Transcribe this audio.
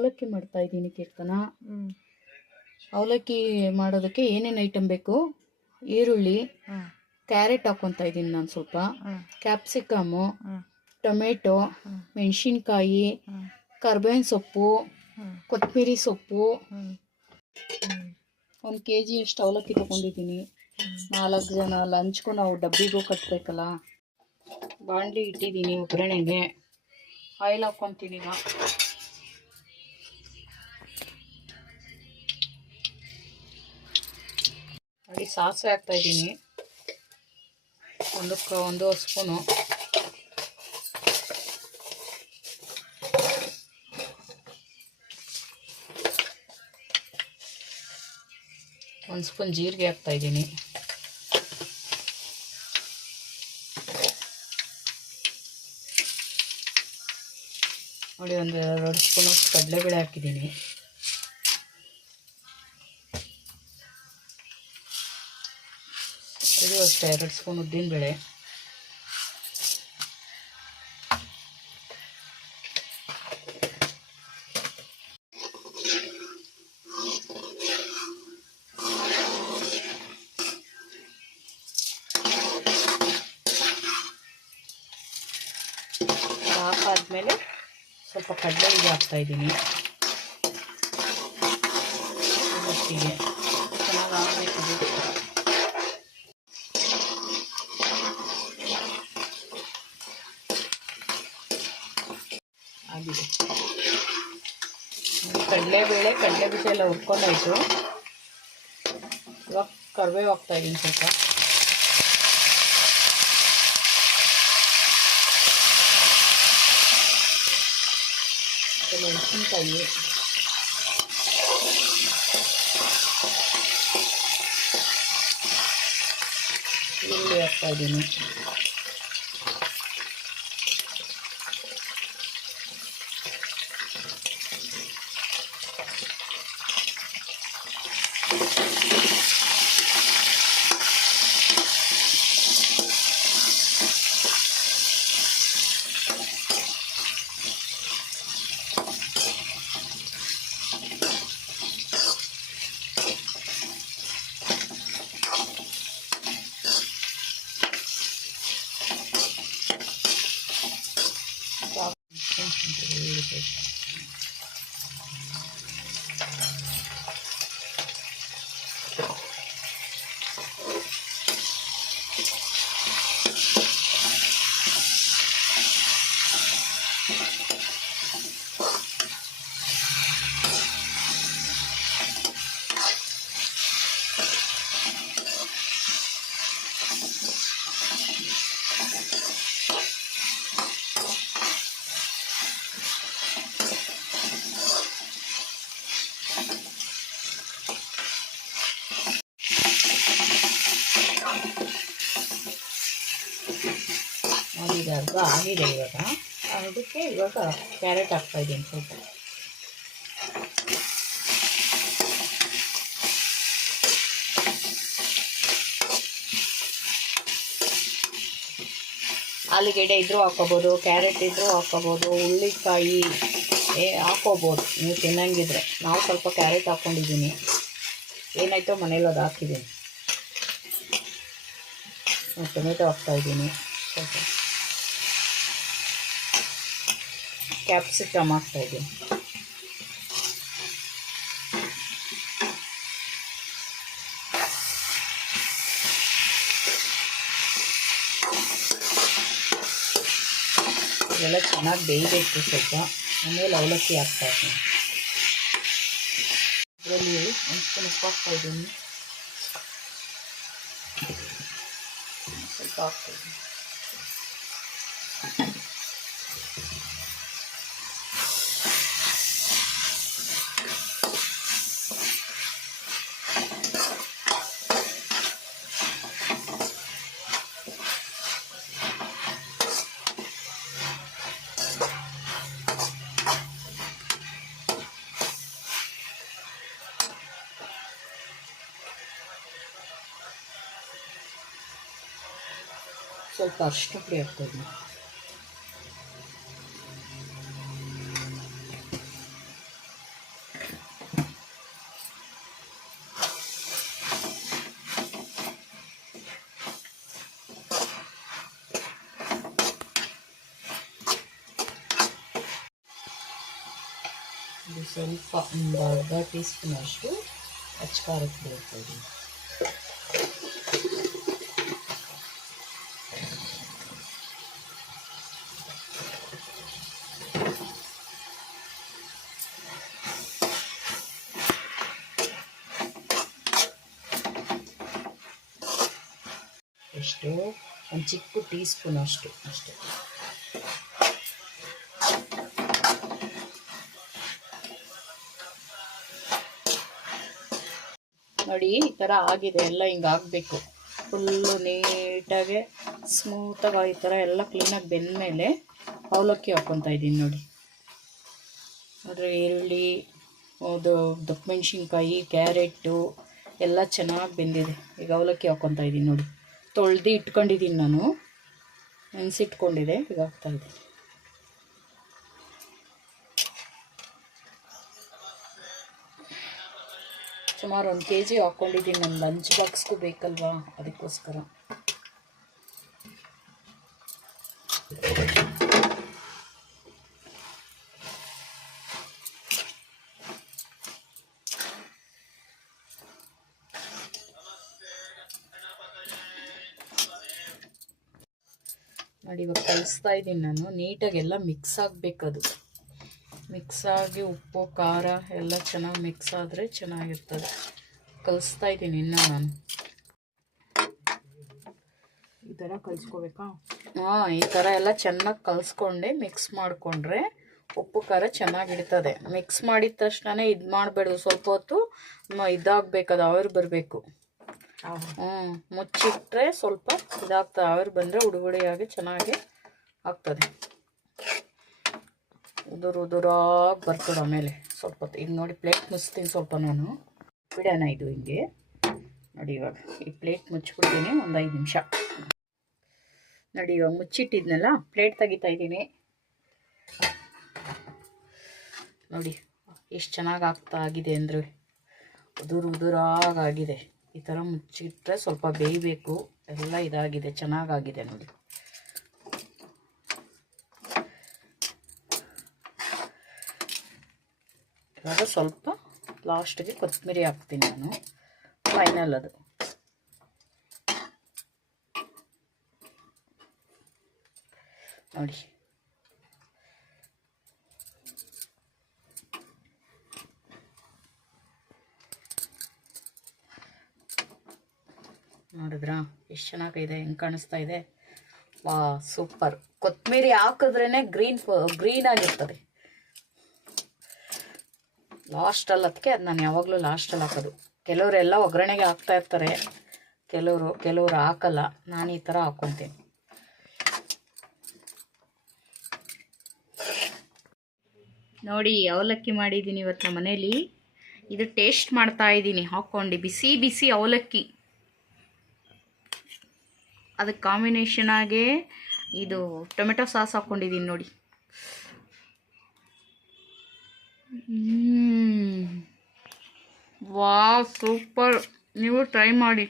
ಅವಲಕ್ಕಿ ಮಾಡ್ತಾ ಇದ್ದೀನಿ ಕೀರ್ತನ. ಅವಲಕ್ಕಿ ಮಾಡೋದಕ್ಕೆ ಏನೇನು ಐಟಮ್ ಬೇಕು? ಈರುಳ್ಳಿ, ಕ್ಯಾರೆಟ್ ಹಾಕ್ಕೊತಾ ಇದ್ದೀನಿ ನಾನು, ಸ್ವಲ್ಪ ಕ್ಯಾಪ್ಸಿಕಮ್ಮು, ಟೊಮೆಟೊ, ಮೆಣಸಿನ್ಕಾಯಿ, ಕರ್ಬೇವಿನ ಸೊಪ್ಪು, ಕೊತ್ತಂಬರಿ ಸೊಪ್ಪು, 1 kg ಅಷ್ಟು ಅವಲಕ್ಕಿ ತೊಗೊಂಡಿದ್ದೀನಿ. 4 ಜನ ಲಂಚ್ಗೂ ನಾವು ಡಬ್ಬಿಗೂ ಕಟ್ಟಬೇಕಲ್ಲ. ಬಾಣಲಿ ಇಟ್ಟಿದ್ದೀನಿ ಒಗ್ಗರಣೆಗೆ. ಆಯಿಲ್ ಹಾಕ್ಕೊತೀನಿ ಈಗ. ನೋಡಿ, ಸಾಸಿವೆ ಹಾಕ್ತಾ ಇದ್ದೀನಿ, 1 ಸ್ಪೂನು. ಒಂದು ಸ್ಪೂನ್ ಜೀರಿಗೆ ಹಾಕ್ತಾ ಇದ್ದೀನಿ. ನೋಡಿ, 1-2 ಸ್ಪೂನು ಕಡಲೆಬೇಳೆ ಹಾಕಿದ್ದೀನಿ. ಇದು ಅಷ್ಟೇ 2 ಸ್ಪೂನ್ ಉದ್ದಿನಬೇಳೆ. ಹಾಕಾದ್ಮೇಲೆ ಸ್ವಲ್ಪ ಕಡಲೆ ಬೀಜ ಹಾಕ್ತಾ ಇದ್ದೀನಿ. ಒಟ್ಟಿಗೆ ಚೆನ್ನಾಗಿ ಆಗಬೇಕಿದೆ. ಆಗಿದೆ. ಕಡಲೆಬೇಳೆ, ಕಡಲೆ ಬೀಜ ಎಲ್ಲ ಹುರ್ಕೊಂಡಾಯ್ತು. ಇವಾಗ ಕರಿಬೇವು ಹಾಕ್ತಾ ಇದ್ದೀನಿ ಸ್ವಲ್ಪ. ಮೆಣಸಿನ್ಕಾಯಿ, ಈರುಳ್ಳಿ ಹಾಕ್ತಾ ಇದ್ದೀನಿ. ಇದು ಅರ್ಧ ಆಗಿದೆ. ಇವಾಗ ಅದಕ್ಕೆ ಕ್ಯಾರೆಟ್ ಹಾಕ್ತಾ ಇದ್ದೀನಿ ಸ್ವಲ್ಪ. ಆಲೂಗೆಡ್ಡೆ ಇದ್ರೂ ಹಾಕ್ಕೋಬೋದು, ಕ್ಯಾರೆಟ್ ಇದ್ರೂ ಹಾಕ್ಕೋಬೋದು, ಹುಳ್ಳಿಕಾಯಿ ಹಾಕ್ಕೋಬೋದು ನೀವು ತಿನ್ನಂಗಿದ್ರೆ. ನಾವು ಸ್ವಲ್ಪ ಕ್ಯಾರೆಟ್ ಹಾಕ್ಕೊಂಡಿದ್ದೀನಿ. ಏನಾಯ್ತೋ ಮನೇಲಿ ಅದು ಹಾಕಿದ್ದೀನಿ. ಟೊಮೆಟೊ ಹಾಕ್ತಾಯಿದ್ದೀನಿ, ಸ್ವಲ್ಪ ಕ್ಯಾಪ್ಸಿಕಮ್ ಹಾಕ್ತಾಯಿದ್ದೀನಿ. ಇದೆಲ್ಲ ಚೆನ್ನಾಗಿ ಬೇಯಬೇಕು ಸ್ವಲ್ಪ. ಆಮೇಲೆ ಅವಲಕ್ಕಿ ಹಾಕ್ತಾಯಿದ್ದೀನಿ. ಇದರಲ್ಲಿ 1 ಸ್ಪೂನ್ ಉಪ್ಪು ಹಾಕ್ತಾಯಿದ್ದೀನಿ, ಸ್ವಲ್ಪ ಹಾಕ್ತಾಯಿದ್ದೀನಿ. ಸ್ವಲ್ಪ ಅರಿಶಿನ ಪುಡಿ ಹಾಕ್ತಾಯಿದ್ದೀನಿ. ಸ್ವಲ್ಪ 1 ಸ್ಪೂನ್ ಅರಿಶಿನ ಪುಡಿ, 1 ಸ್ಪೂನ್ ಸ್ವಲ್ಪ ಒಂದು ಅರ್ಧ ಟೀ ಸ್ಪೂನ್ ಅಷ್ಟು ಅಚ್ಕಾರಕ್ಕೆ ಬೇಡ್ತಾಯಿದ್ದೀನಿ. ಎಷ್ಟು ಒಂದು ಚಿಕ್ಕ ಟೀ ಸ್ಪೂನ್ ಅಷ್ಟು ಅಷ್ಟೇ. ನೋಡಿ ಈ ಥರ ಆಗಿದೆ, ಎಲ್ಲ ಹಿಂಗೆ ಆಗಬೇಕು. ಫುಲ್ಲು ನೀಟಾಗಿ ಸ್ಮೂತಾಗಿ ಈ ಥರ ಎಲ್ಲ ಕ್ಲೀನಾಗಿ ಬೆಂದಮೇಲೆ ಅವಲಕ್ಕಿ ಹಾಕ್ಕೊತಾ ಇದ್ದೀನಿ ನೋಡಿ. ಆದರೆ ಈರುಳ್ಳಿ, ಅದು ದಪ್ಪ ಮೆಣಸಿನ್ಕಾಯಿ, ಕ್ಯಾರೆಟು ಎಲ್ಲ ಚೆನ್ನಾಗಿ ಬೆಂದಿದೆ. ಈಗ ಅವಲಕ್ಕಿ ಹಾಕ್ಕೊತಾ ಇದ್ದೀನಿ ನೋಡಿ. ತೊಳೆದು ಇಟ್ಕೊಂಡಿದ್ದೀನಿ ನಾನು, ನೆನೆಸಿಟ್ಕೊಂಡಿದೆ. ಈಗ ಹಾಕ್ತಾಯಿದ್ದೀನಿ. ಸುಮಾರು 1 kg ಹಾಕ್ಕೊಂಡಿದ್ದೀನಿ. ನನ್ನ ಲಂಚ್ ಬಾಕ್ಸ್ಗೂ ಬೇಕಲ್ವಾ, ಅದಕ್ಕೋಸ್ಕರ. ನೋಡಿ ಇವಾಗ ಕಲಿಸ್ತಾ ಇದ್ದೀನಿ ನಾನು. ನೀಟಾಗೆಲ್ಲ ಮಿಕ್ಸ್ ಆಗಬೇಕದು. ಮಿಕ್ಸ್ ಆಗಿ ಉಪ್ಪು ಖಾರ ಎಲ್ಲ ಚೆನ್ನಾಗಿ ಮಿಕ್ಸ್ ಆದರೆ ಚೆನ್ನಾಗಿರ್ತದೆ. ಕಲಿಸ್ತಾ ಇದ್ದೀನಿ ಇನ್ನು ನಾನು. ಈ ಥರ ಕಲಿಸ್ಕೋಬೇಕಾ? ಹಾಂ, ಈ ಥರ ಎಲ್ಲ ಚೆನ್ನಾಗಿ ಕಲಿಸ್ಕೊಂಡೆ ಮಿಕ್ಸ್ ಮಾಡಿಕೊಂಡ್ರೆ ಉಪ್ಪು ಖಾರ ಚೆನ್ನಾಗಿರ್ತದೆ. ಮಿಕ್ಸ್ ಮಾಡಿದ ತಕ್ಷಣ ಇದು ಮಾಡಬೇಡ್ದು, ಸ್ವಲ್ಪ ಹೊತ್ತು ಇದಾಗಬೇಕದು, ಆವಿರಿ ಬರಬೇಕು. ಮುಚ್ಚಿಟ್ರೆ ಸ್ವಲ್ಪ ಇದಾಗ್ತದೆ. ಆವಿರಿ ಬಂದರೆ ಉಡುಗುಡಿಯಾಗಿ ಚೆನ್ನಾಗಿ ಆಗ್ತದೆ. ಉದುರಾಗಿ ಬರ್ತದೆ ಆಮೇಲೆ ಸ್ವಲ್ಪ ಹೊತ್ತು. ಈಗ ನೋಡಿ ಪ್ಲೇಟ್ ಮುಚ್ತೀನಿ ಸ್ವಲ್ಪ ನಾನು. ಬಿಡೋಣ ಇದು ಹಿಂಗೆ. ನೋಡಿ ಇವಾಗ ಈ ಪ್ಲೇಟ್ ಮುಚ್ಚಿಬಿಡ್ತೀನಿ ಒಂದು 5 ನಿಮಿಷ. ನೋಡಿ ಇವಾಗ ಮುಚ್ಚಿಟ್ಟಿದ್ನಲ್ಲ, ಪ್ಲೇಟ್ ತೆಗಿತಾ ಇದ್ದೀನಿ. ನೋಡಿ ಎಷ್ಟು ಚೆನ್ನಾಗಿ ಆಗಿದೆ ಅಂದರೆ, ಉದುರಾಗಿದೆ. ಈ ಥರ ಮುಚ್ಚಿಟ್ರೆ ಸ್ವಲ್ಪ ಬೇಯಬೇಕು. ಎಲ್ಲ ಇದಾಗಿದೆ, ಚೆನ್ನಾಗಾಗಿದೆ ನೋಡಿ. ಇವಾಗ ಸ್ವಲ್ಪ ಲಾಸ್ಟಿಗೆ ಕೊತ್ತಂಬರಿ ಹಾಕ್ತೀನಿ ನಾನು, ಫೈನಲ್ ಅದು. ನೋಡಿ ನೋಡಿದ್ರಾ ಎಷ್ಟು ಚೆನ್ನಾಗಿದೆ, ಹೆಂಗೆ ಕಾಣಿಸ್ತಾ ಇದೆ. ವಾ, ಸೂಪರ್. ಕೊತ್ತಂಬರಿ ಹಾಕಿದ್ರೇ ಗ್ರೀನ್ ಆಗಿರ್ತದೆ ಲಾಸ್ಟಲ್ಲಿ. ಅದಕ್ಕೆ ಅದು ನಾನು ಯಾವಾಗಲೂ ಲಾಸ್ಟಲ್ಲಿ ಹಾಕೋದು. ಕೆಲವರೆಲ್ಲ ಒಗ್ಗರಣೆಗೆ ಹಾಕ್ತಾ ಇರ್ತಾರೆ, ಕೆಲವರು ಹಾಕಲ್ಲ. ನಾನು ಈ ಥರ ಹಾಕ್ಕೊತೀನಿ. ನೋಡಿ ಅವಲಕ್ಕಿ ಮಾಡಿದ್ದೀನಿ ಇವತ್ತು ನಮ್ಮ ಮನೇಲಿ. ಇದು ಟೇಸ್ಟ್ ಮಾಡ್ತಾ ಇದ್ದೀನಿ ಹಾಕ್ಕೊಂಡು, ಬಿಸಿ ಬಿಸಿ ಅವಲಕ್ಕಿ. ಅದಕ್ಕೆ ಕಾಂಬಿನೇಷನ್ ಆಗಿ ಇದು ಟೊಮೆಟೊ ಸಾಸ್ ಹಾಕ್ಕೊಂಡಿದ್ದೀನಿ ನೋಡಿ. Wow, super. ನೀವು ಟ್ರೈ ಮಾಡಿ.